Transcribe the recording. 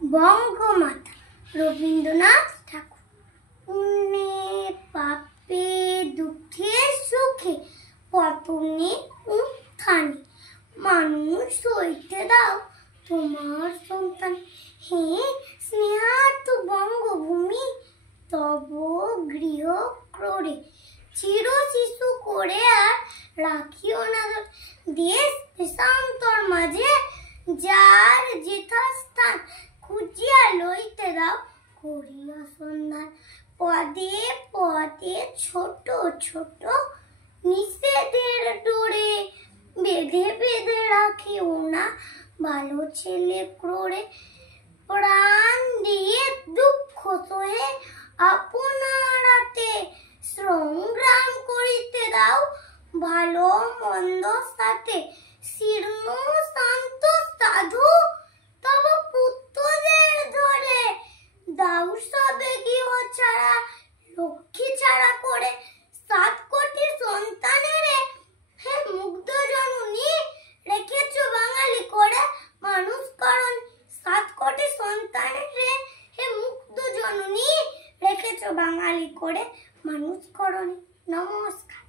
বঙ্গমাতা রবীন্দ্রনাথ ঠাকুর। পুণ্যে পাপে দুঃখে সুখে পতনে উত্থানে মানুষ হইতে দাও তোমার সন্তান। হে স্নেহার্ত বঙ্গভূমি, তব গৃহ ক্রোড়ে চির শিশু করে আর রাখিও না দেশ দেশান্তর মাঝে যার যথাস্থান খুঁজিয়া লইতে দাও করিয়া সন্ধান। পদে পদে ছোট ছোট নিষেধের ডোরে বেঁধে বেঁধে রাখিও না ভালো ছেলে ক্রোড়ে। প্রাণ দিয়ে দুঃখ সহে আপনার হাতে সংগ্রাম করিতে দাও ভালো মন্দ সাথে। শীর্ণ শান্ত সাধু তব পুত্রদের ধরে দাও সবে গৃহ ছাড়া লক্ষ্মী ছাড়া করে। 7 কোটি সন্তানের হে মুগ্ধ জননী রেখেছ বাঙালি করে মানুষ করণ। 7 কোটি সন্তানের হে মুগ্ধ জননী রেখেছ বাঙালি করে মানুষ করণ। নমস্কার।